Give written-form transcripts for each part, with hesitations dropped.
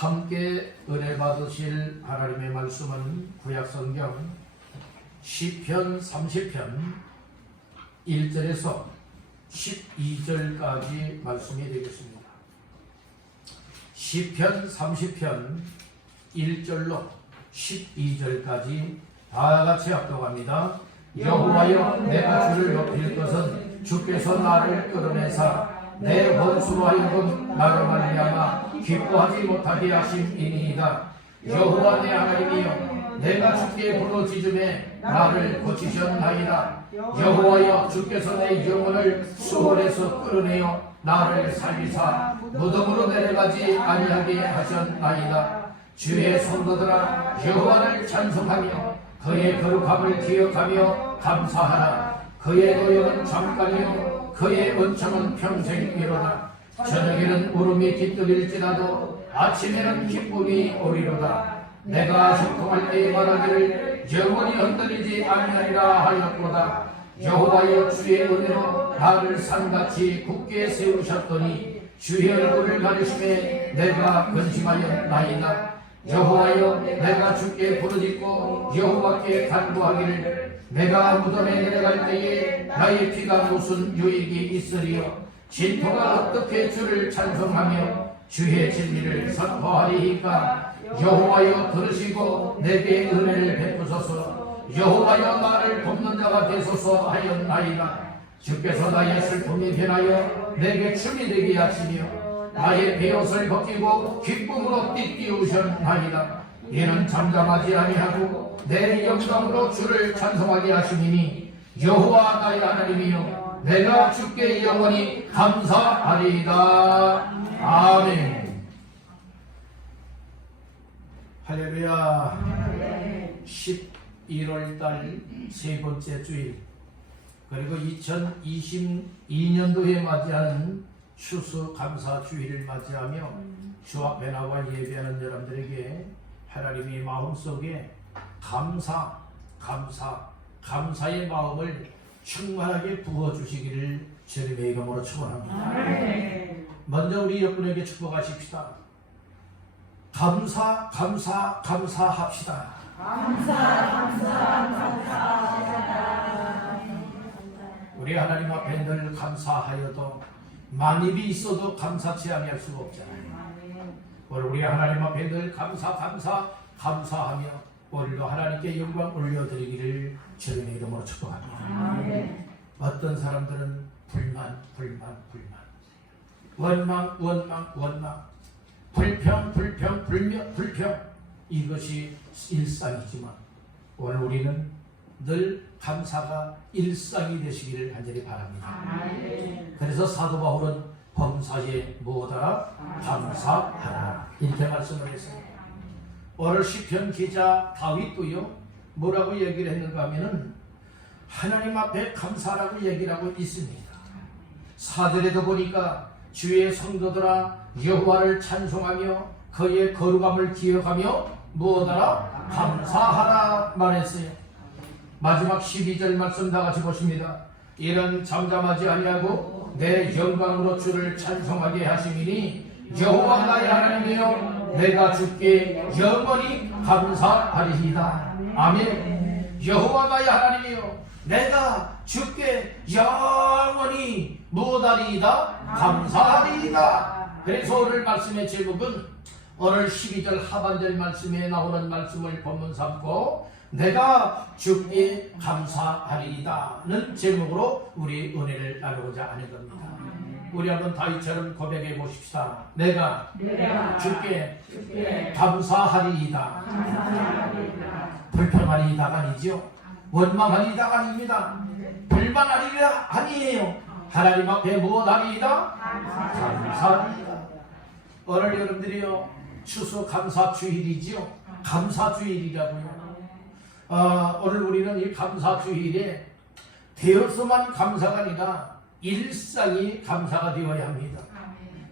함께 은혜 받으실 하나님의 말씀은 구약성경 시편 30편 1절에서 12절까지 말씀이 되겠습니다. 시편 30편 1절로 12절까지 다같이 합독합니다. 여호와여, 내가 주를 높일 것은 주께서 나를 끌어내사 내 원수로 하여금 나를 말미암아 기뻐하지 못하게 하심이니이다. 여호와 내 하나님이여, 내가 주께 부르짖음에 나를 고치셨나이다. 여호와여, 주께서 내 영혼을 수월에서 끌어내어 나를 살리사 무덤으로 내려가지 아니하게 하셨나이다. 주의 성도들아, 여호와를 찬송하며 그의 거룩함을 기억하며 감사하라. 그의 노역은 잠깐이요 그의 은총은 평생이로다. 저녁에는 울음이 깃들일지라도 아침에는 기쁨이 오리로다. 내가 형통할 때에 말하기를 영원히 흔들리지 아니하리라 하였도다. 여호와여, 주의 은혜로 나를 산같이 굳게 세우셨더니 주의 얼굴을 가리심에 내가 근심하였나이다. 여호와여, 내가 주께 부르짖고 여호와께 간구하기를 내가 무덤에 내려갈 때에 나의 피가 무슨 유익이 있으리요. 진토가 어떻게 주를 찬송하며 주의 진리를 선포하리이까. 여호와여, 들으시고 내게 은혜를 베푸소서. 여호와여, 나를 돕는 자가 되소서 하였나이다. 주께서 나의 슬픔이 변하여 내게 춤이 되게 하시며 나의 베옷을 벗기고 기쁨으로 띠띠우셨나이다. 이는 잠잠하지 아니하고 내 영광으로 주를 찬송하게 하시니 여호와 나의 하나님이여, 내가 주께 영원히 감사하리이다. 아멘. 할렐루야. 11월달 세 번째 주일, 그리고 2022년도에 맞이하는 추수감사 주일을 맞이하며 주 앞에 나와 예배하는 여러분들에게 하나님의 마음속에 감사의 마음을 충만하게 부어주시기를 주님의 이름으로 축원합니다. 먼저 우리 여러분에게 축복하십시다. 감사합시다. 우리 하나님 앞에 늘 감사하여도 만입이 있어도 감사치 아니할 수가 없잖아요. 오늘 우리 하나님 앞에 늘 감사하며 오늘도 하나님께 영광 올려드리기를 주님의 이름으로 축복합니다. 어떤 사람들은 불만, 원망, 불평, 이것이 일상이지만 오늘 우리는 늘 감사가 일상이 되시기를 간절히 바랍니다. 그래서 사도 바울은 범사에 뭐하라? 감사하라, 이렇게 말씀을 했습니다. 오늘 시편 기자 다윗도요, 뭐라고 얘기를 했는가 하면은 하나님 앞에 감사라고 얘기를 하고 있습니다. 4절에도 보니까 주의 성도들아, 여호와를 찬송하며 그의 거룩함을 기억하며 무엇하라? 감사하라 말했어요. 마지막 12절 말씀 다 같이 보십니다. 이는 잠잠하지 아니하고 내 영광으로 주를 찬송하게 하심이니 여호와 나의 하나님이여, 내가 주께 영원히 감사하리이다. 아멘. 여호와 나의 하나님이여, 내가 주께 영원히 무엇하리이다? 감사하리이다. 그래서 오늘 말씀의 제목은 오늘 12절 하반절 말씀에 나오는 말씀을 본문 삼고 내가 주께 감사하리이다는 제목으로 우리 은혜를 나누고자 하는 겁니다. 우리 한번 다윗처럼 고백해 보십시다. 내가 주께 감사하리이다. 불평하리이다가 아니죠. 원망하리이다가 아닙니다. 불만하리이다 아니에요. 하나님 앞에 무엇하리이다? 감사하리이다. 오늘 여러분들이요, 추수 감사주일이지요. 감사주일이라고요. 오늘 우리는 이 감사주일에 되어서만 감사가 아니라 일상이 감사가 되어야 합니다.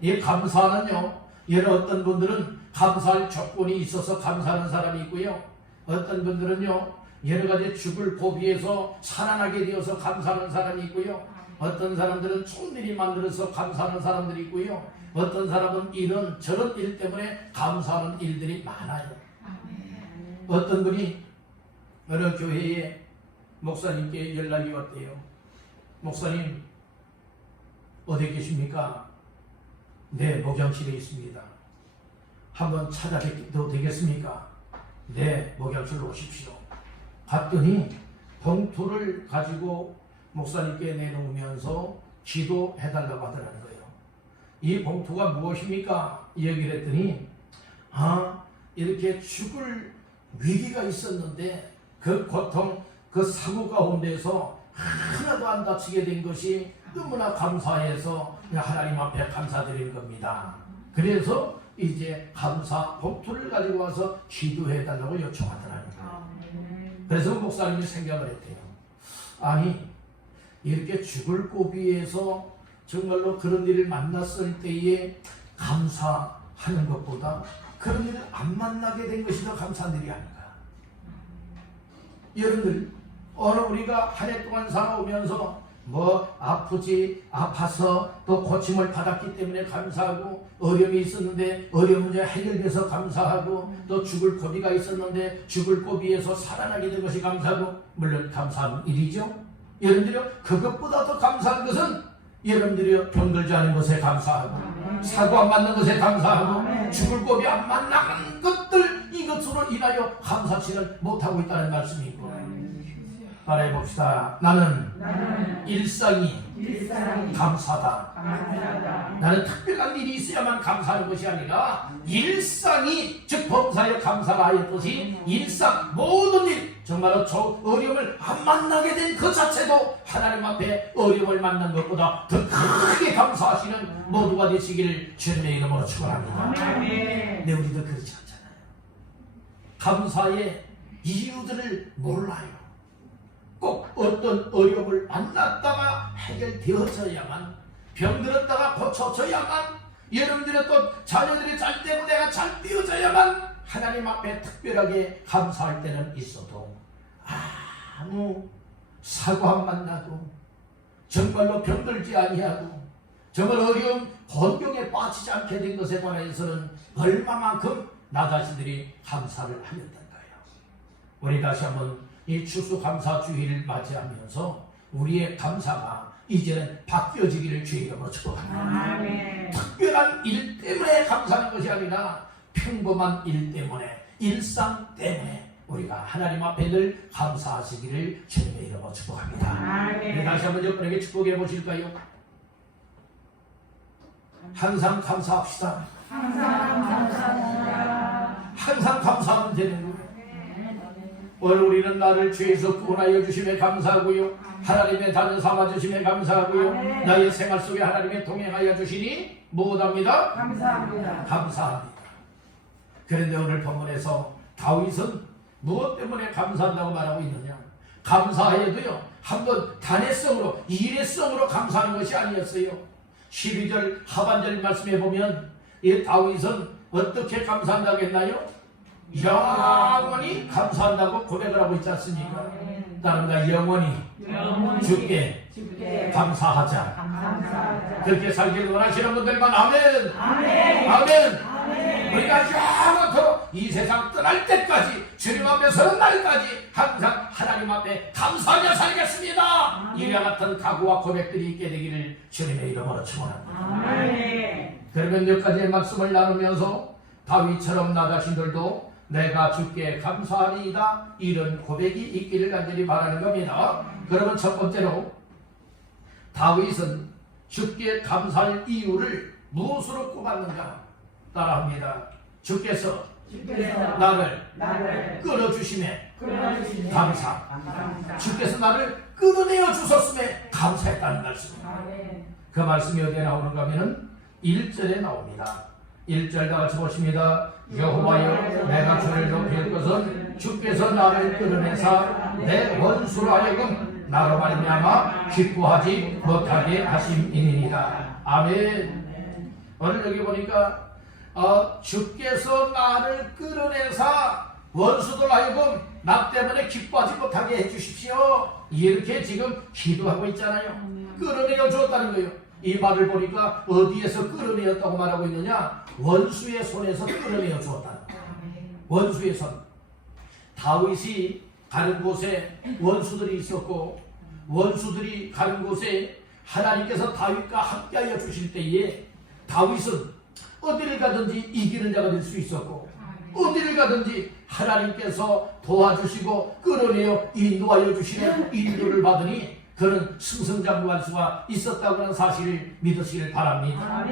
이 감사는요, 여러 어떤 분들은 감사할 조건이 있어서 감사하는 사람이 있고요, 어떤 분들은요 여러 가지 죽을 고비에서 살아나게 되어서 감사하는 사람이 있고요, 어떤 사람들은 총일이 만들어서 감사하는 사람들이 있고요. 어떤 사람은 이런 저런 일 때문에 감사하는 일들이 많아요. 어떤 분이 어느 교회에 목사님께 연락이 왔대요. 목사님 어디 계십니까? 네, 목양실에 있습니다. 한번 찾아뵙도 되겠습니까? 네, 목양실로 오십시오. 갔더니 봉투를 가지고 목사님께 내놓으면서 기도해달라고 하더라는 거예요. 이 봉투가 무엇입니까? 얘기를 했더니 이렇게 죽을 위기가 있었는데 그 고통, 그 사고 가운데서 하나도 안 다치게 된 것이 너무나 감사해서 하나님 앞에 감사드리는 겁니다. 그래서 이제 감사 봉투를 가지고 와서 기도해달라고 요청하더라는 거예요. 그래서 목사님이 생각을 했대요. 아니 이렇게 죽을 고비에서 정말로 그런 일을 만났을 때에 감사하는 것보다 그런 일을 안 만나게 된 것이 더 감사한 일이 아닌가. 여러분들 오늘 우리가 한 해 동안 살아오면서 아파서 또 고침을 받았기 때문에 감사하고, 어려움이 있었는데 어려운 문제 해결돼서 감사하고, 또 죽을 고비가 있었는데 죽을 고비에서 살아나게 된 것이 감사하고, 물론 감사한 일이죠. 여러분들이 그것보다 더 감사한 것은 여러분들이 병들지 않은 것에 감사하고, 사고 안 맞는 것에 감사하고, 죽을 고비 안 만나는 것들, 이것으로 인하여 감사치를 못하고 있다는 말씀이고, 말해봅시다. 나는 일상이 감사다. 나는 특별한 일이 있어야만 감사하는 것이 아니라 일상이, 즉 범사에 감사가 하였듯이 일상 모든 일, 정말로 어려움을 안 만나게 된 그 자체도 하나님 앞에 어려움을 만난 것보다 더 크게 감사하시는 모두가 되시기를 주님의 이름으로 축원합니다. 네, 우리도 그렇지 않잖아요. 감사의 이유들을 몰라요. 꼭 어떤 어려움을 만났다가 해결되어져야만, 병들었다가 고쳐져야만, 여러분들의 또 자녀들이 잘 되고 내가 잘 되어져야만 하나님 앞에 특별하게 감사할 때는 있어도, 아무 사고 안 만나고 정말로 병들지 아니하고 정말 어려운 곤경에 빠지지 않게 된 것에 관해서는 얼마만큼 나 자신들이 감사를 하였던가요. 우리 다시 한번 이 추수감사주의를 맞이하면서 우리의 감사가 이제는 바뀌어지기를 주의 이름으로 축복합니다. 특별한 일 때문에 감사하는 것이 아니라 평범한 일 때문에, 일상 때문에 우리가 하나님 앞에 늘 감사하시기를 주님의 이름으로 축복합니다. 다시 한번 여러분에게 축복해 보실까요? 항상 감사합시다. 항상 감사하면 되는 거예요. 오늘 우리는 나를 죄에서 구원하여 주심에 감사하고요, 하나님의 자녀 삼아 주심에 감사하고요, 나의 생활 속에 하나님의 동행하여 주시니 무엇합니다? 감사합니다. 그런데 오늘 본문에서 다윗은 무엇 때문에 감사한다고 말하고 있느냐? 감사해도요, 한번 단회성으로, 일회성으로 감사하는 것이 아니었어요. 12절 하반절 말씀에 보면 이 다윗은 어떻게 감사한다고 했나요? 영원히 감사한다고 고백을 하고 있지 않습니까? 따릅니다. 영원히 주께 감사하자. 그렇게 살기를 원하시는 분들만 아멘. 우리가 영원토록 이 세상 떠날 때까지, 주님 앞에 서는 날까지 항상 하나님 앞에 감사하며 살겠습니다. 이와 같은 각오와 고백들이 있게 되기를 주님의 이름으로 축원합니다. 그러면 몇 가지의 말씀을 나누면서 다윗처럼 나 자신들도 내가 주께 감사하리이다, 이런 고백이 있기를 간절히 바라는 겁니다. 그러면 첫 번째로 다윗은 주께 감사할 이유를 무엇으로 꼽았는가? 따라합니다. 주께서 나를 끌어주심에 감사. 주께서 나를 끌어내어 주셨음에 감사했다는 말씀입니다. 그 말씀이 어디에 나오는가 하면 1절에 나옵니다. 1절 다 같이 보십니다. 여호와여, 내가 주를 높일 것은 주께서 나를 끌어내사 내 원수로 하여금 나로 말미암아 기뻐하지 못하게 하심이니이다. 아멘. 오늘 여기 보니까 주께서 나를 끌어내사 원수들 하여금 나 때문에 기뻐하지 못하게 해주십시오. 이렇게 지금 기도하고 있잖아요. 끌어내어 줬다는 거예요. 이 말을 보니까 어디에서 끌어내었다고 말하고 있느냐? 원수의 손에서 끌어내어 주었다. 원수의 손. 다윗이 가는 곳에 원수들이 있었고, 원수들이 가는 곳에 하나님께서 다윗과 함께하여 주실 때에 다윗은 어디를 가든지 이기는 자가 될 수 있었고, 어디를 가든지 하나님께서 도와주시고 끌어내어 인도하여 주시는 인도를 받으니 그는 승승장구할 수가 있었다고 하는 사실을 믿으시길 바랍니다.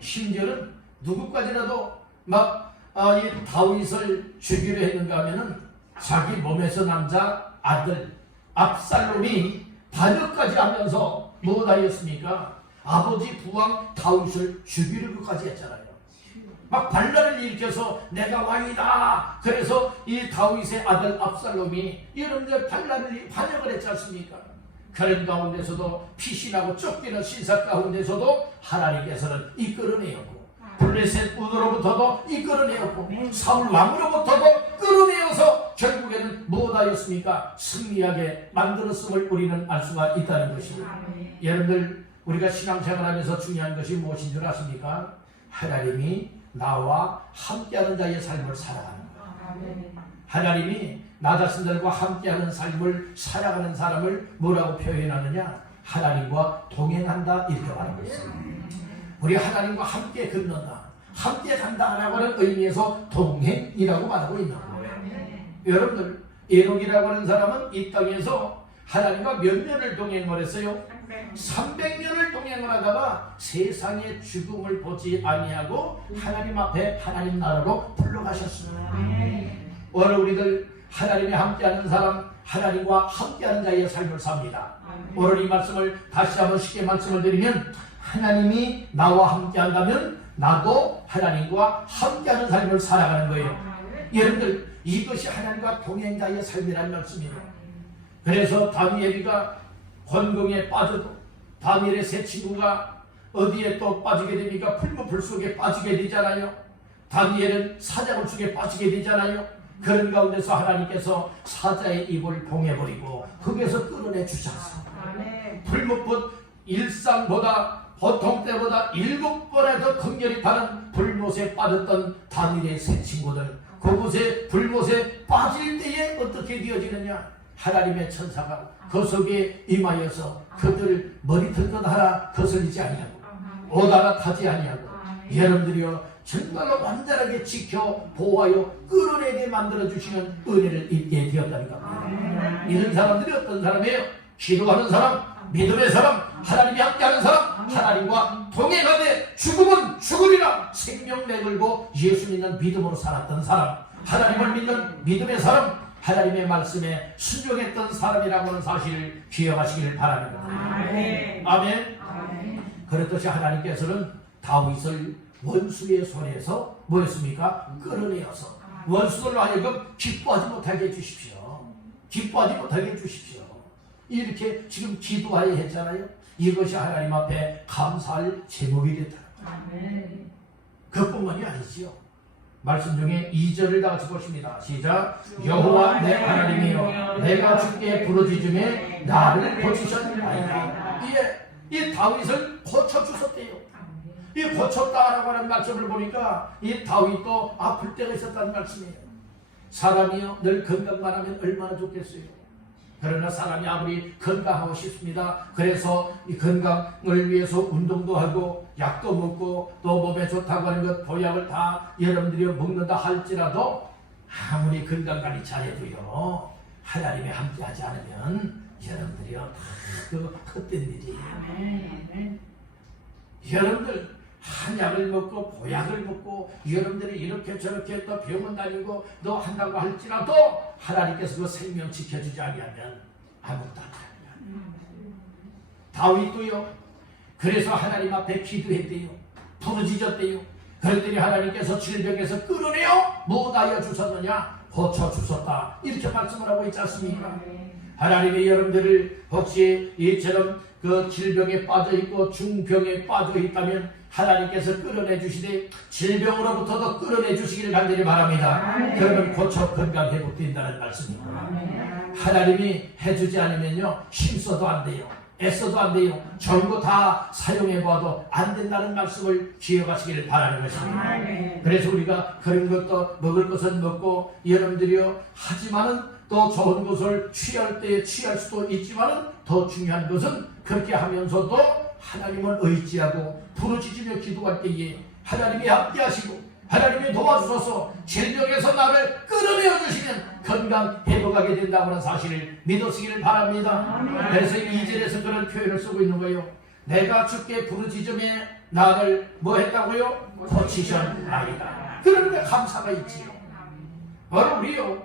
심지어는 누구까지라도 이 다윗을 죽이려 했는가 하면은 자기 몸에서 남자 아들 압살롬이 반역까지 하면서 무엇하였습니까? 아버지 부왕 다윗을 죽이려고까지 했잖아요. 막 반란을 일으켜서 내가 왕이다. 그래서 이 다윗의 아들 압살롬이 여러분들 반역을 했지 않습니까? 그런 가운데서도 피신하고 쫓기는 신사 가운데서도 하나님께서는 이끌어내었고, 블레셋 군으로부터도 이끌어내었고, 사울 왕으로부터도 끌어내어서 결국에는 무엇하였습니까? 승리하게 만들었음을 우리는 알 수가 있다는 것입니다. 여러분들, 우리가 신앙생활하면서 중요한 것이 무엇인 줄 아십니까? 하나님이 나와 함께하는 자의 삶을 살아가는 거예요. 하나님이 나 자신들과 함께하는 삶을 살아가는 사람을 뭐라고 표현하느냐? 하나님과 동행한다, 이렇게 말하고 있습니다. 우리 하나님과 함께 걷는다, 함께 간다라고 하는 의미에서 동행이라고 말하고 있는 거예요. 여러분들, 에녹이라고 하는 사람은 이 땅에서 하나님과 몇 년을 동행을 했어요? 300년을 동행을 하다가 세상의 죽음을 보지 아니하고 하나님 앞에 하나님 나라로 불러가셨습니다. 오늘 우리들 하나님이 함께하는 사람, 하나님과 함께하는 자의 삶을 삽니다. 오늘 이 말씀을 다시 한번 쉽게 말씀을 드리면, 하나님이 나와 함께한다면 나도 하나님과 함께하는 삶을 살아가는 거예요. 여러분들, 이것이 하나님과 동행자의 삶이라는 말씀이에요. 그래서 다니엘이가 권공에 빠져도 다니엘의 세 친구가 어디에 또 빠지게 됩니까? 풀무불 속에 빠지게 되잖아요. 다니엘은 사자굴 속에 빠지게 되잖아요. 그런 가운데서 하나님께서 사자의 입을 봉해버리고 거기에서 끌어내 주셨습니다. 풀무불 일상보다 보통 때보다 7번에 더 극렬히 타는 불못에 빠졌던 다니엘의 세 친구들, 그곳에 불못에 빠질 때에 어떻게 되어지느냐? 하나님의 천사가 그 속에 임하여서 그들 머리털 것 하나 거슬리지 아니하고 오다가 타지 아니하고 여러분들이요 정말로 완전하게 지켜 보호하여 끌어내게 만들어주시는 은혜를 입게 되었다니까. 이런 사람들이 어떤 사람이에요? 기도하는 사람, 믿음의 사람, 하나님이 함께하는 사람, 하나님과 동행하되 죽음은 죽으리라 생명 내걸고 예수 믿는 믿음으로 살았던 사람, 하나님을 믿는 믿음의 사람, 하나님의 말씀에 순종했던 사람이라고 하는 사실을 기억하시기를 바랍니다. 아멘. 아멘. 그렇듯이 하나님께서는 다윗을 원수의 손에서 뭐였습니까? 끌어내어서 원수들로 하여금 기뻐하지 못하게 해주십시오. 기뻐하지 못하게 해주십시오. 이렇게 지금 기도하여 했잖아요. 이것이 하나님 앞에 감사할 제목이 됐다. 아멘. 그뿐만이 아니지요. 말씀 중에 2절을 다 같이 보십니다. 시작. 여호와 내 하나님이여 내가 주께 부르짖음에 나를 고치셨나이다. 이 다윗을 고쳐주셨대요. 이 고쳤다라고 하는 말씀을 보니까 이 다윗도 아플 때가 있었다는 말씀이에요. 사람이요 늘 건강만 하면 얼마나 좋겠어요. 그러나 사람이 아무리 건강하고 싶습니다. 그래서 이 건강을 위해서 운동도 하고 약도 먹고 또 몸에 좋다고 하는 것 보약을 다 여러분들이 먹는다 할지라도 아무리 건강관리 잘해도요 하나님이 함께하지 않으면 여러분들이요 다 그 헛된 일이에요. 여러분들 한약을 먹고 보약을 먹고 여러분들이 이렇게 저렇게 또 병원 다니고 너 한다고 할지라도 하나님께서 그 생명 지켜주지 아니하면 아무것도 안 합니다. 다윗도요 그래서 하나님 앞에 기도했대요. 부르짖었대요. 그랬더니 하나님께서 질병에서 끌어내어 무엇하여 주셨느냐? 고쳐주셨다. 이렇게 말씀을 하고 있지 않습니까? 하나님이 여러분들을 혹시 이처럼 그 질병에 빠져 있고 중병에 빠져 있다면 하나님께서 끌어내 주시되 질병으로부터도 끌어내 주시기를 간절히 바랍니다. 그러면 고쳐 건강 회복된다는 말씀입니다. 하나님이 해주지 않으면요 힘써도 안 돼요. 애써도 안 돼요. 전부 다 사용해봐도 안 된다는 말씀을 기억하시기를 바라는 것입니다. 그래서 우리가 그런 것도 먹을 것은 먹고 여러분들이요 하지만은 또 좋은 것을 취할 때에 취할 수도 있지만은 더 중요한 것은 그렇게 하면서도 하나님을 의지하고 부르짖으며 기도할 때에 하나님이 함께 하시고 하나님이 도와주셔서 질병에서 나를 끌어내어 주시면 건강 회복하게 된다고 하는 사실을 믿으시기를 바랍니다. 그래서 2절에서 그런 표현을 쓰고 있는 거예요. 내가 주께 부르짖음에 나를 뭐 했다고요? 고치셨나이다. 그런데 감사가 있지요. 바로 우리요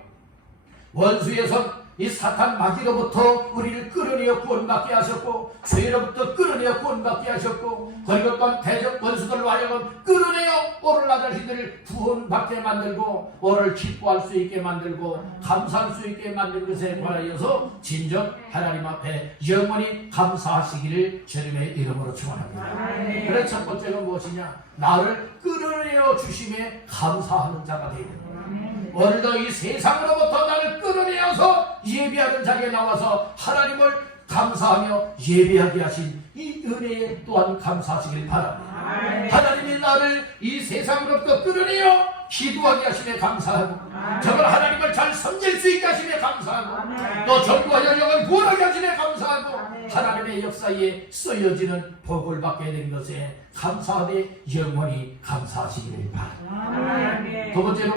원수에서 이 사탄 마귀로부터 우리를 끌어내어 구원받게 하셨고 죄로부터 끌어내어 구원받게 하셨고 그리고 또한 대적 원수들로 하여금 끌어내어 오늘 나 자신들을 구원받게 만들고 오늘 기뻐할 수 있게 만들고 감사할 수 있게 만든 것에 관하여서 진정 하나님 앞에 영원히 감사하시기를 주님의 이름으로 축원합니다. 그래서 첫 번째가 무엇이냐? 나를 끌어내어 주심에 감사하는 자가 되야 됩니다. 오늘도 이 세상으로부터 나를 끌어내어서 예배하는 자리에 나와서 하나님을 감사하며 예배하게 하신 이 은혜에 또한 감사하시길 바랍니다. 하나님이 나를 이 세상으로부터 끌어내어 기도하게 하심에 감사하고 저걸 하나님을 잘 섬길 수 있게 하심에 감사하고 또 전부하여 영을 구원하게 하심에 감사하고 하나님의 역사에 쓰여지는 복을 받게 된 것에 감사하되 영원히 감사하시기를 바랍니다. 두 번째로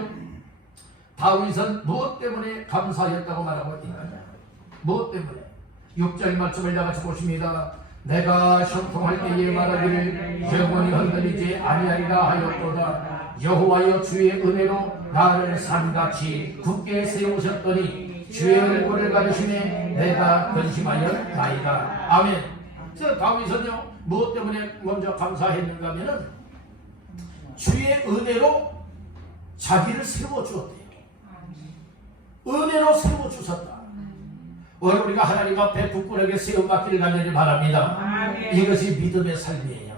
다윗은 무엇 때문에 감사하였다고 말하고 있나요? 무엇 때문에? 6절 말씀을 다 같이 보십니다. 내가 형통할 때에 말하기를 영원히 흔들리지 아니하리라 하였도다. 여호와여 주의 은혜로 나를 산같이 굳게 세우셨더니 주의 얼굴을 가리심에 내가 근심하였나이다. 아멘. 저 다윗은요 무엇 때문에 먼저 감사했는가 하면은 주의 은혜로 자기를 세워주었대요. 은혜로 세워주셨다. 오늘 우리가 하나님 앞에 굳건하게 세움받기를 간절히 바랍니다. 이것이 믿음의 삶이에요.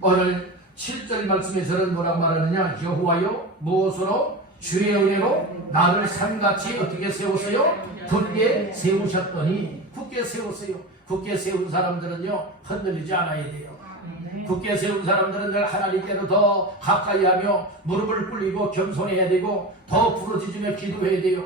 오늘 7절 말씀에서는 뭐라고 말하느냐? 여호와여 무엇으로? 주의 은혜로 나를 산같이 어떻게 세웠어요? 굳게 세우셨더니 굳게 세웠어요. 굳게 세운 사람들은요 흔들리지 않아야 돼요. 굳게 세운 사람들은 늘 하나님께로 더 가까이 하며 무릎을 꿇리고 겸손해야 되고 더 부르짖으며 기도해야 돼요.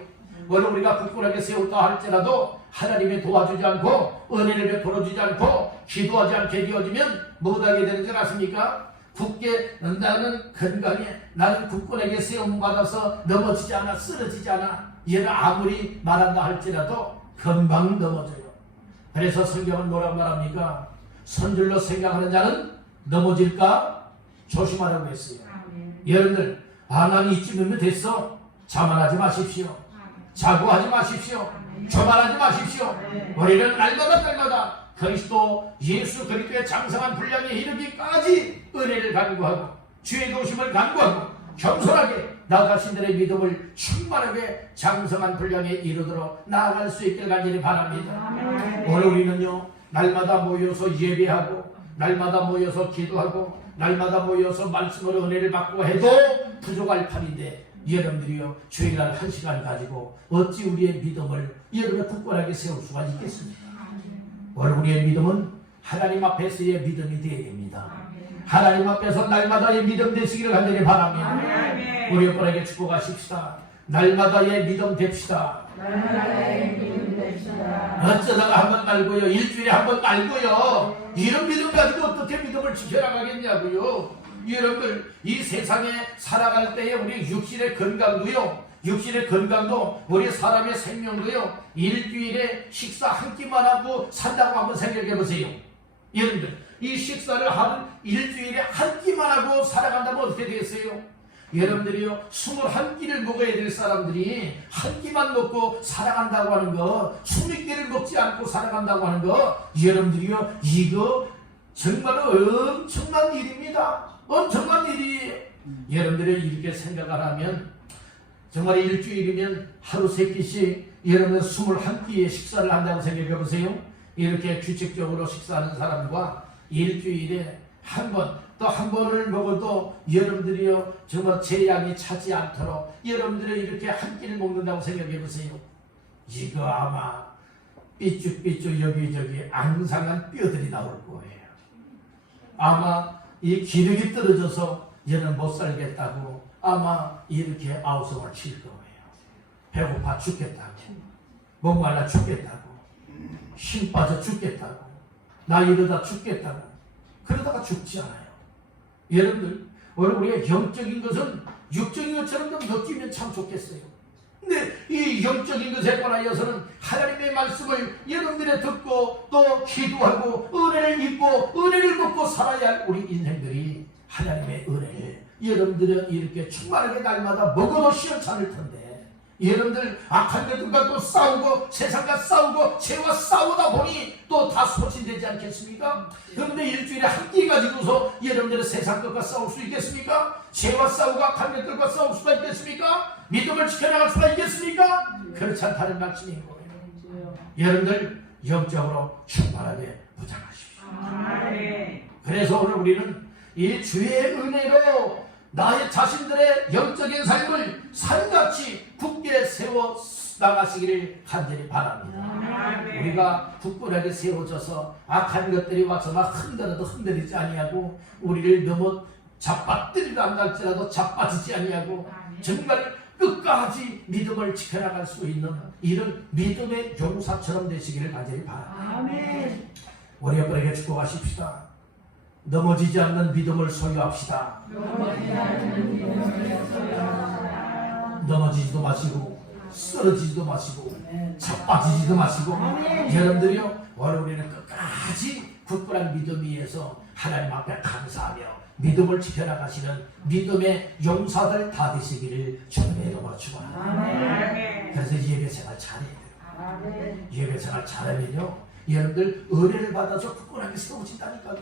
원래 우리가 굳건하게 세웠다 할지라도 하나님이 도와주지 않고 은혜를 베풀어주지 않고 기도하지 않게 되어지면 못하게 되는 줄 아십니까? 굳게 나는 건강해 나는 굳건하게 세움받아서 넘어지지 않아 쓰러지지 않아 얘는 아무리 말한다 할지라도 금방 넘어져요. 그래서 성경은 뭐라고 말합니까? 선줄로 생각하는 자는 넘어질까 조심하라고 했어요. 여러분들 난 이쯤이면 됐어 자만하지 마십시오. 자고하지 마십시오. 교만하지 마십시오. 우리는 날마다 그리스도 예수 그리스도의 장성한 분량에 이르기까지 은혜를 간구하고 주의 도심을 간구하고 겸손하게 나 자신들의 믿음을 충만하게 장성한 분량에 이르도록 나아갈 수 있길 간절히 바랍니다. 오늘 우리는요 날마다 모여서 예배하고 날마다 모여서 기도하고 날마다 모여서 말씀으로 은혜를 받고 해도 부족할 판인데 여러분들이요 주일날 1시간 가지고 어찌 우리의 믿음을 여러분의 굳건하게 세울 수가 있겠습니까? 오늘 우리의 믿음은 하나님 앞에서의 믿음이 되어야 됩니다. 하나님 앞에서 날마다의 믿음 되시기를 간절히 바랍니다. 우리 여러분에게 축복하십시다. 날마다의 믿음 됩시다. 어쩌다가 한 번 말고요 일주일에 한 번 말고요 이런 믿음 가지고 어떻게 믿음을 지켜나가겠냐고요. 여러분들 이 세상에 살아갈 때에 우리 육신의 건강도 우리 사람의 생명도요 일주일에 식사 한 끼만 하고 산다고 한번 생각해 보세요. 여러분들 이 식사를 일주일에 한 끼만 하고 살아간다면 어떻게 되겠어요? 여러분들이요 21끼를 먹어야 될 사람들이 한 끼만 먹고 살아간다고 하는 거 20끼를 먹지 않고 살아간다고 하는 거 여러분들이요 이거 정말 엄청난 일입니다. 엄청난 일이에요. 여러분들이 이렇게 생각을 하면 정말 일주일이면 하루 3끼씩 여러분들 21끼의 식사를 한다고 생각해 보세요. 이렇게 규칙적으로 식사하는 사람과 일주일에 한 번, 또 한 번을 먹어도 여러분들이요 정말 재량이 차지 않도록 여러분들이 이렇게 한 끼를 먹는다고 생각해 보세요. 이거 아마 삐쭉삐쭉 여기저기 앙상한 뼈들이 나올 거예요. 아마 이 기력이 떨어져서 얘는 못 살겠다고 아마 이렇게 아우성을 칠 거예요. 배고파 죽겠다고, 목말라 죽겠다고, 힘 빠져 죽겠다고, 나 이러다 죽겠다고, 그러다가 죽지 않아요. 여러분들, 오늘 우리가 영적인 것은 육적인 것처럼 좀 느끼면 참 좋겠어요. 근데 이 영적인 것에 관하여서는 하나님의 말씀을 여러분들이 듣고 또 기도하고 은혜를 입고 은혜를 먹고 살아야 할 우리 인생들이 하나님의 은혜를 여러분들은 이렇게 충만하게 날마다 먹어도 시원찮을 텐데 여러분들 악한 것들과 또 싸우고 세상과 싸우고 죄와 싸우다 보니 또 다 소진되지 않겠습니까? 그런데 일주일에 한 끼 가지고서 여러분들은 세상 것과 싸울 수 있겠습니까? 죄와 싸우고 악한 것들과 싸울 수가 있겠습니까? 믿음을 지켜나갈 수가 있겠습니까? 그렇지 않다는 말씀인 거예요. 여러분들 영적으로 충만하게 무장하십시오. 그래서 오늘 우리는 이 주의 은혜로 나의 자신들의 영적인 삶을 산같이 굳게 세워 나가시기를 간절히 바랍니다. 우리가 굳건하게 세워져서 악한 것들이 와서 막 흔들어도 흔들리지 아니하고 우리를 너무 잡아뜨리도 안 갈지라도 잡아지지 아니하고 정말 끝까지 믿음을 지켜나갈 수 있는 이런 믿음의 용사처럼 되시기를 간절히 바랍니다. 우리 옆에게 축복하십시다. 넘어지지 않는 믿음을 소유합시다. 넘어지지도 마시고 쓰러지지도 마시고 자빠지지도 마시고 여러분들이요 오늘 우리는 끝까지 굳건한 믿음 위에서 하나님 앞에 감사하며 믿음을 지켜나가시는 믿음의 용사들 다 되시기를 주님의 이름으로 축원합니다. 그래서 예배 생활 잘해야 돼요. 예배 생활 잘하면요 여러분들 은혜를 받아서 굳건하게 세워진다니까요.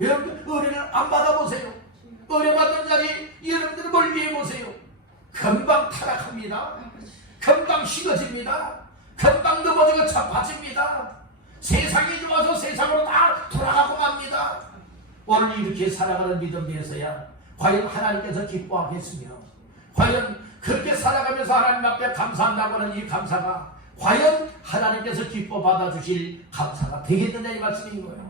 여러분들 은혜를 안 받아보세요. 은혜 받은 자리 여러분들 멀리 해보세요. 금방 타락합니다. 금방 식어집니다. 금방 넘어지고 자빠집니다. 세상이 좋아서 세상으로 다 돌아가고 맙니다. 오늘 이렇게 살아가는 믿음 위해서야 과연 하나님께서 기뻐하겠으며 과연 그렇게 살아가면서 하나님 앞에 감사한다고 하는 이 감사가 과연 하나님께서 기뻐 받아주실 감사가 되겠느냐 이 말씀인 거예요.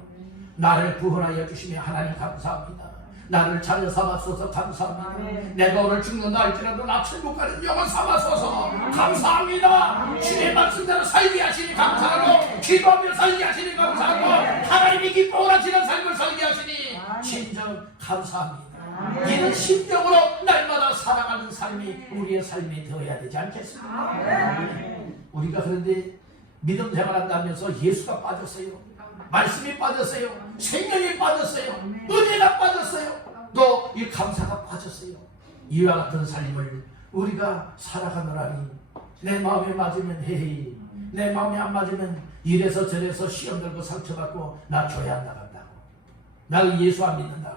나를 구원하여 주시며 하나님 감사합니다. 나를 자녀 삼아서서 감사합니다. 내가 오늘 죽는다 할지라도 나 천국 가는 영혼 삼아서서 감사합니다. 주의 말씀대로 살게 하시니 감사하고 기도하며 살게 하시니 감사하고 하나님이 기뻐하시는 삶을 살게 하시니 진정 감사합니다. 이런 심정으로 날마다 살아가는 삶이 우리의 삶이 되어야 되지 않겠습니까? 우리가 그런데 믿음 생활한다면서 예수가 빠졌어요. 말씀이 빠졌어요. 생명이 빠졌어요. 은혜가 빠졌어요. 또 이 감사가 빠졌어요. 이와 같은 삶을 우리가 살아가느라니 내 마음에 맞으면 헤이 내 마음에 안 맞으면 이래서 저래서 시험 들고 상처받고 나 교회 안 나간다고 나 예수 안 믿는다고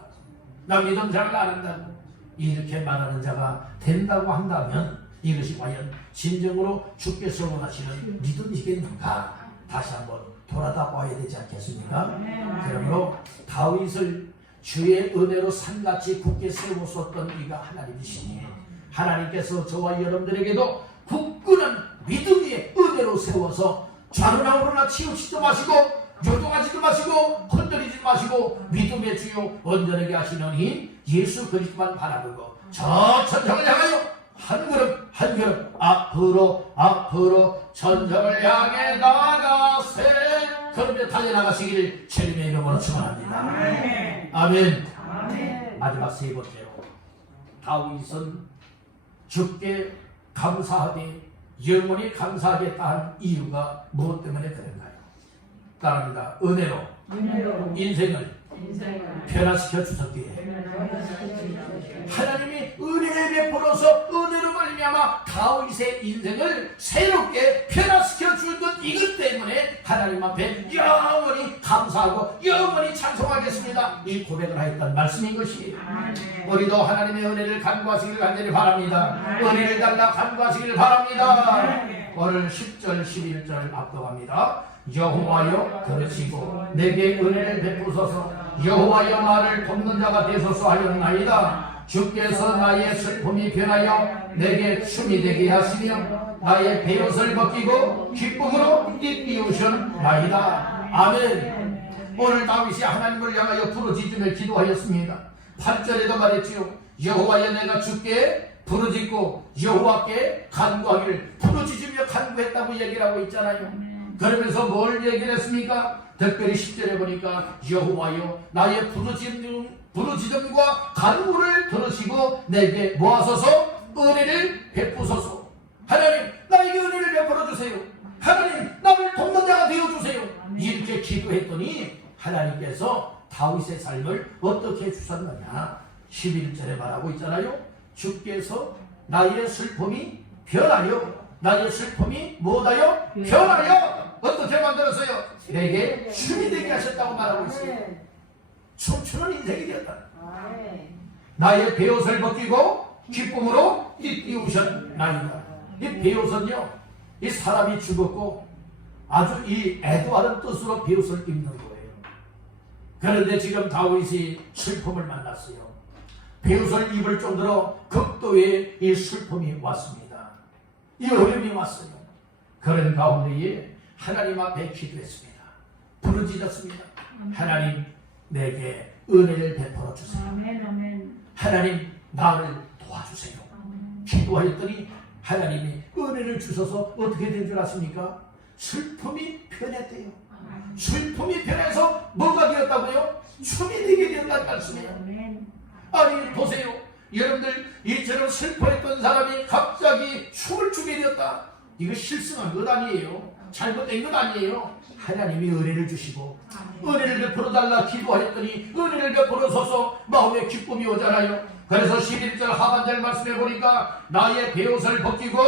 나 믿음 잘 안 한다고 이렇게 말하는 자가 된다고 한다면 이것이 과연 진정으로 주께서 원하시는 믿음이겠는가 다시 한번 돌아다 봐야 되지 않겠습니까? 그러므로 다윗을 주의 은혜로 산같이 굳게 세우셨던 이가 하나님이시니 하나님께서 저와 여러분들에게도 굳건한 믿음 위에 은혜로 세워서 좌로나 우로나 치우치지도 마시고 요동하지도 마시고 흔들리지 마시고 믿음의 주요 온전하게 하시는 힘 예수 그리스도만 바라보고 저 천정을 향하여 한 걸음 한 걸음 앞으로 천정을 향해 나가세 그러면 달려나가시기를 주님의 이름으로 축원합니다. 아멘. 마지막 세 번째로 다윗은 주께 감사하되 영원히 감사하겠다 한 이유가 무엇 때문에 그런가요? 따릅니다. 은혜로 인생을 변화시켜 주셨기에 하나님이 은혜를 베풀어서 은혜로 말미암아 다윗의 인생을 새롭게 변화시켜 준 것 이것 때문에 하나님 앞에 영원히 감사하고 영원히 찬송하겠습니다. 이 고백을 하였던 말씀인 것이에요. 우리도 하나님의 은혜를 간구하시기를 간절히 바랍니다. 은혜를 달라 간구하시기를 바랍니다. 오늘 10절 11절 압도합니다. 여호와여 들으시고 내게 은혜를 베푸소서. 여호와여 나를 돕는 자가 되소서 하였나이다. 주께서 나의 슬픔이 변하여 내게 춤이 되게 하시며 나의 베옷을 벗기고 기쁨으로 띠띠우셨나이다. 아멘. 오늘 다윗이 하나님을 향하여 부르짖으며 기도하였습니다. 8절에도 말했지요. 여호와여 내가 주께 부르짖고 여호와께 간구하기를, 부르짖으며 간구했다고 얘기를 하고 있잖아요. 그러면서 뭘 얘기를 했습니까? 특별히 10절에 보니까 여호와여 나의 부르짖음과 간구를 들으시고 내게 뭐하소서? 은혜를 베푸소서. 하나님 나에게 은혜를 베풀어 주세요. 하나님 나를 돕는 자가 되어주세요. 이렇게 기도했더니 하나님께서 다윗의 삶을 어떻게 해주셨느냐. 11절에 말하고 있잖아요. 주께서 나의 슬픔이 변하여, 나의 슬픔이 뭐다요? 변하여 어떻게 만들었어요? 내게 춤이 되게 하셨다고 말하고 있어요. 춤추는 인생이 되었다. 나의 베옷을 벗기고 기쁨으로 띠띠우셨나이다. 이 베옷은요, 이 사람이 죽었고 아주 이 애도하는 뜻으로 베옷을 입는 거예요. 그런데 지금 다윗이 슬픔을 만났어요. 베옷을 입을 정도로 극도의 이 슬픔이 왔습니다. 이 어려움이 왔어요. 그런 가운데에 하나님 앞에 기도했습니다. 부르짖었습니다. 하나님 내게 은혜를 베풀어 주세요. 하나님 나를 도와주세요. 기도하였더니 하나님이 은혜를 주셔서 어떻게 된 줄 아십니까? 슬픔이 변했대요. 슬픔이 변해서 뭐가 되었다고요? 춤이 되게 되었다는 말씀이에요. 아니 보세요. 여러분들 이처럼 슬퍼했던 사람이 갑자기 춤을 추게 되었다. 이거 실수한 것 아니에요. 잘못된 것 아니에요. 하나님이 은혜를 주시고 은혜를 베풀어 달라 기도하였더니 은혜를 베풀어서서 마음에 기쁨이 오잖아요. 그래서 11절 하반절 말씀해 보니까 나의 베옷을 벗기고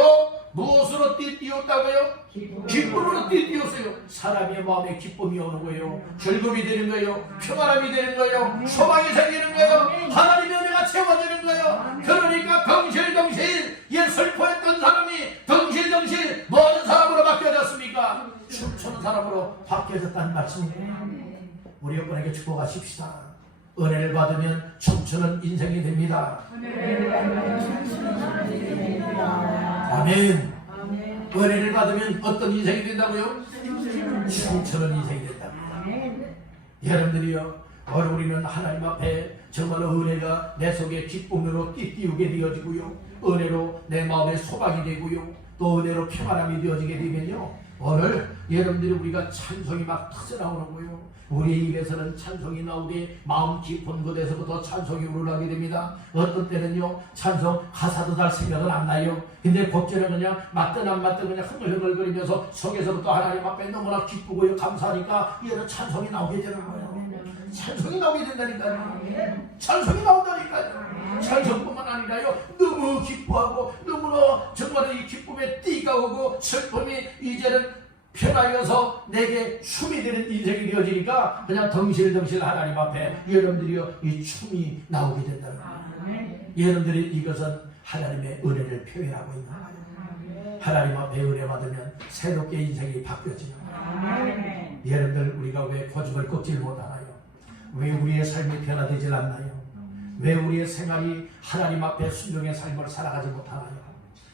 무엇으로 띠띠었다고요? 기쁨으로 띠띠었어요. 사람의 마음에 기쁨이 오는 거예요. 즐거움이 되는 거예요. 평안함이 되는 거예요. 소망이 생기는 거예요. 하나님의 은혜가 채워지는 거예요. 그러니까 덩실덩실 슬퍼했던 사람이 덩실덩실 모든 사람으로 바뀌어졌습니까? 춤추는 사람으로 바뀌어졌다는 말씀입니다. 우리 여러분에게 축복하십시다. 은혜를 받으면 춤추는 인생이 됩니다. 아멘. 은혜를 받으면 어떤 인생이 된다고요? 춤추는 인생이 된답니다. 여러분들이요, 우리는 하나님 앞에 정말로 은혜가 내 속에 기쁨으로 띠띠우게 되어지고요, 은혜로 내 마음에 소망이 되고요, 또 은혜로 평안함이 되어지게 되면요, 오늘 여러분들이 우리가 찬송이 막 터져나오는 거예요. 우리 입에서는 찬송이 나오게 마음 깊은 곳에서부터 찬송이 우러나게 됩니다. 어떤 때는요 찬송 가사도 잘 생각은 안 나요. 근데 곡절은 그냥 맞든 안 맞든 그냥 흥얼흥얼거리면서 속에서부터 하나님 앞에 너무나 기쁘고요 감사하니까 이런 찬송이 나오게 되는 거예요. 찬송이 나오게 된다니까요. 찬송이 나온다니까요. 찬송뿐만 아니라요 너무 기뻐하고 너무나 정말 이 기쁨에 띠가 오고 슬픔이 이제는 편하여서 내게 춤이 되는 인생이 되어지니까 그냥 덩실덩실 하나님 앞에 여러분들이요 이 춤이 나오게 된다는 거예요. 여러분들이 이것은 하나님의 은혜를 표현하고 있는 거예요. 하나님 앞에 은혜 받으면 새롭게 인생이 바뀌어지는 거예요. 여러분들 우리가 왜 고집을 꺾지 못하나요? 왜 우리의 삶이 변화되질 않나요? 왜 우리의 생활이 하나님 앞에 순종의 삶을 살아가지 못하나요?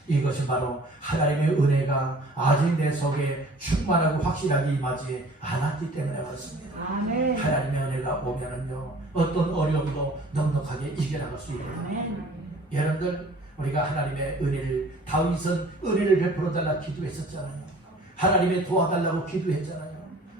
이것이 바로 하나님의 은혜가 아직 내 속에 충만하고 확실하게 임하지 않았기 때문에 그렇습니다. 하나님의 은혜가 오면은요 어떤 어려움도 넉넉하게 이겨나갈 수 있거든요. 여러분들 우리가 하나님의 은혜를, 다윗은 은혜를 베풀어 달라 기도했었잖아요. 하나님의 도와달라고 기도했잖아요.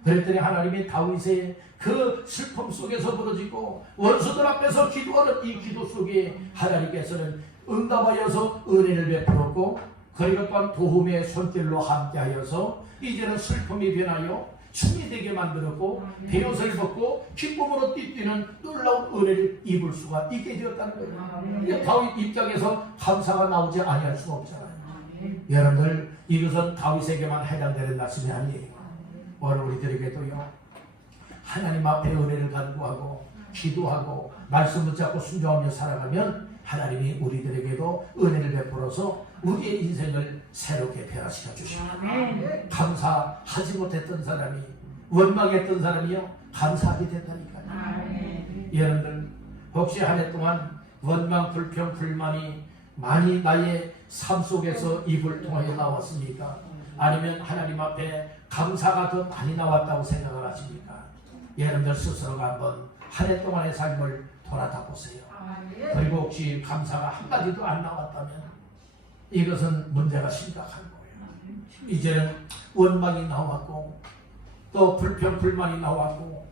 그랬더니 하나님이 다윗의 그 슬픔 속에서 부러지고 원수들 앞에서 기도하는 이 기도 속에 하나님께서는 응답하여서 은혜를 베풀었고, 그리고 또한 도움의 손길로 함께하여서 이제는 슬픔이 변하여 춤이 되게 만들었고 베옷을 벗고 기쁨으로 띠뛰는 놀라운 은혜를 입을 수가 있게 되었다는 거예요. 이게 다윗 입장에서 감사가 나오지 아니할 수가 없잖아요. 여러분들 이것은 다윗에게만 해당되는 말씀이 아니에요. 오늘 우리들에게도요 하나님 앞에 은혜를 간구하고 기도하고 말씀 붙잡고 순종하며 살아가면 하나님이 우리들에게도 은혜를 베풀어서 우리의 인생을 새롭게 변화시켜 주십니다. 감사하지 못했던 사람이, 원망했던 사람이요 감사하게 됐다니까요. 여러분들 혹시 한 해 동안 원망, 불평, 불만이 많이 나의 삶 속에서 입을 통하여 나왔습니까? 아니면 하나님 앞에 감사가 더 많이 나왔다고 생각을 하십니까? 여러분들 스스로가 한번 한 해 동안의 삶을 돌아다 보세요. 그리고 혹시 감사가 한마디도 안 나왔다면 이것은 문제가 심각한 거예요. 이제는 원망이 나왔고 또 불평, 불만이 나왔고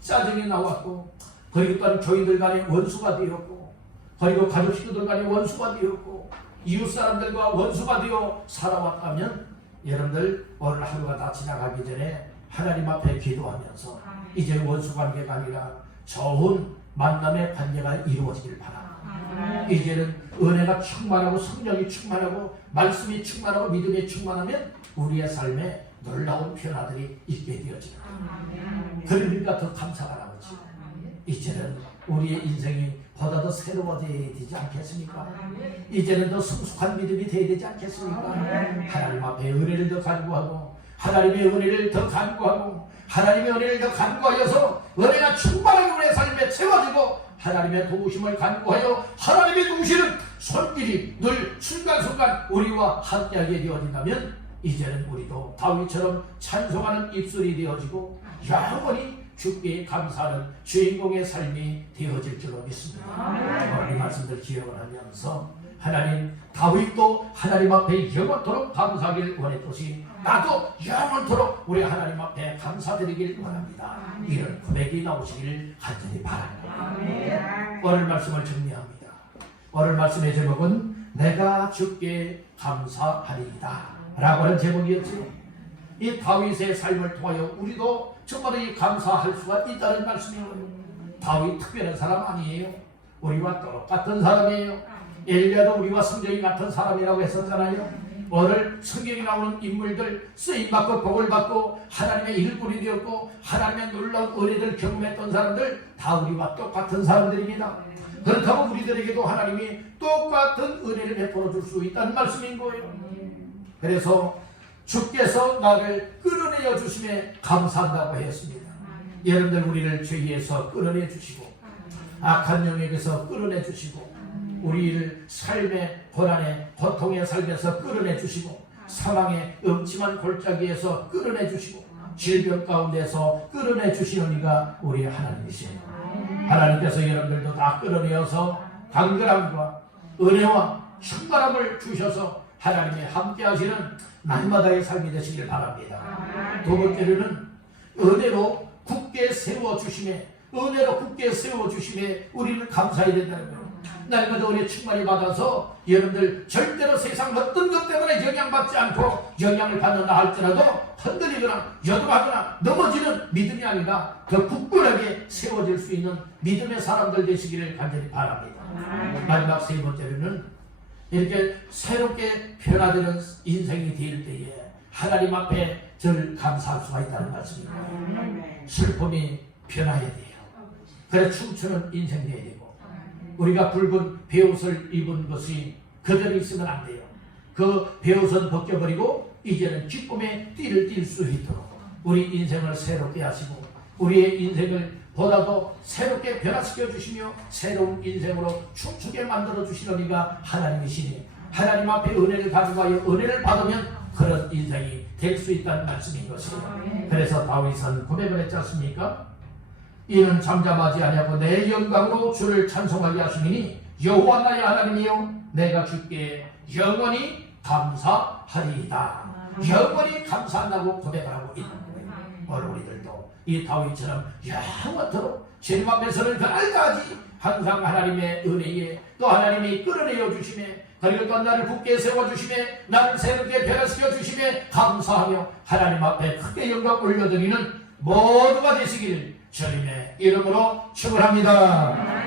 짜증이 나왔고 그리고 또한 교인들 간에 원수가 되었고 그리고 가족 식구들 간에 원수가 되었고 이웃 사람들과 원수가 되어 살아왔다면 여러분들 오늘 하루가 다 지나가기 전에 하나님 앞에 기도하면서 이제 원수 관계가 아니라 좋은 만남의 관계가 이루어지길 바랍니다. 이제는 은혜가 충만하고 성령이 충만하고 말씀이 충만하고 믿음이 충만하면 우리의 삶에 놀라운 변화들이 있게 되어집니다. 그러니까 더 감사가 나오지. 이제는 우리의 인생이 보다 더 새로워져야 되지 않겠습니까? 이제는 더 성숙한 믿음이 되어야 되지 않겠습니까? 하나님 앞에 은혜를 더 간구하고 하나님의 은혜를 더 간구하고 하나님의 은혜를 더 간구하여서 은혜가 충만하게 우리의 삶에 채워지고 하나님의 도우심을 간구하여 하나님의 도우시는 손길이 늘 순간순간 우리와 함께하게 되어진다면 이제는 우리도 다윗처럼 찬송하는 입술이 되어지고 영원히 주께 감사하는 주인공의 삶이 되어질 줄로 믿습니다. 이 말씀들 기억을 하면서 하나님 다윗도 하나님 앞에 영원토록 감사하길 원했듯이 나도 영원토록 우리 하나님 앞에 감사드리길 원합니다. 이런 고백이 나오시길 간절히 바랍니다. 오늘 말씀을 정리합니다. 오늘 말씀의 제목은 내가 주께 감사하리이다 라고 하는 제목이었죠. 이 다윗의 삶을 통하여 우리도 정말 감사할 수가 있다는 말씀이에요. 다윗 특별한 사람 아니에요. 우리와 똑같은 사람이에요. 엘리야도 우리와 성경이 같은 사람이라고 했었잖아요. 오늘 성경에 나오는 인물들 쓰임받고 복을 받고 하나님의 일꾼이 되었고 하나님의 놀라운 은혜를 경험했던 사람들 다 우리와 똑같은 사람들입니다. 그렇다고 우리들에게도 하나님이 똑같은 은혜를 베풀어 줄 수 있다는 말씀인 거예요. 그래서 주께서 나를 끌어내어 주심에 감사한다고 했습니다. 여러분들 우리를 죄에서 끌어내 주시고 악한 영역에서 끌어내 주시고 우리를 삶의 고난의 고통의 삶에서 끌어내 주시고 사망의 음침한 골짜기에서 끌어내 주시고 질병 가운데서 끌어내 주시는 이가 우리 하나님이시에요. 하나님께서 여러분들도 다 끌어내어서 강건함과 은혜와 충만함을 주셔서 하나님의 함께 하시는 날마다의 삶이 되시길 바랍니다. 두 번째로는 은혜로 굳게 세워주심에 은혜로 굳게 세워주심에 우리는 감사해야 된다는 거예요. 날마다 은혜 충만히 받아서 여러분들 절대로 세상 어떤 것 때문에 영향받지 않고 영향을 받는다 할지라도 흔들리거나 여동하거나 넘어지는 믿음이 아니라 더 굳건하게 세워질 수 있는 믿음의 사람들 되시기를 간절히 바랍니다. 마지막 세 번째로는 이렇게 새롭게 변화되는 인생이 될 때에 하나님 앞에 절 감사할 수가 있다는 말씀입니다. 슬픔이 변화해야 돼요. 그래 춤추는 인생 되어야 되고 우리가 붉은 베옷을 입은 것이 그대로 있으면 안 돼요. 그 베옷은 벗겨버리고 이제는 기쁨의 띠를 띌 수 있도록 우리 인생을 새롭게 하시고 우리의 인생을 보다도 새롭게 변화시켜 주시며 새로운 인생으로 춤추게 만들어 주시는 이가 하나님이시니 하나님 앞에 은혜를 가져가여 은혜를 받으면 그런 인생이 될 수 있다는 말씀인 것이에요. 그래서 다윗은 고백을 했지 않습니까? 이는 잠잠하지 아니하고 내 영광으로 주를 찬송하게 하시니 여호와 나의 하나님이여 내가 주께 영원히 감사하리이다. 영원히 감사한다고 고백을 하고 있는 거예요. 오늘 우리들도 이 다윗처럼 영원토록 주님 앞에서는 그날까지 항상 하나님의 은혜에 또 하나님이 끌어내어 주심에 그리고 또 나를 굳게 세워주심에 나를 새롭게 변화시켜 주심에 감사하며 하나님 앞에 크게 영광 올려드리는 모두가 되시기를 주님의 이름으로 축원합니다.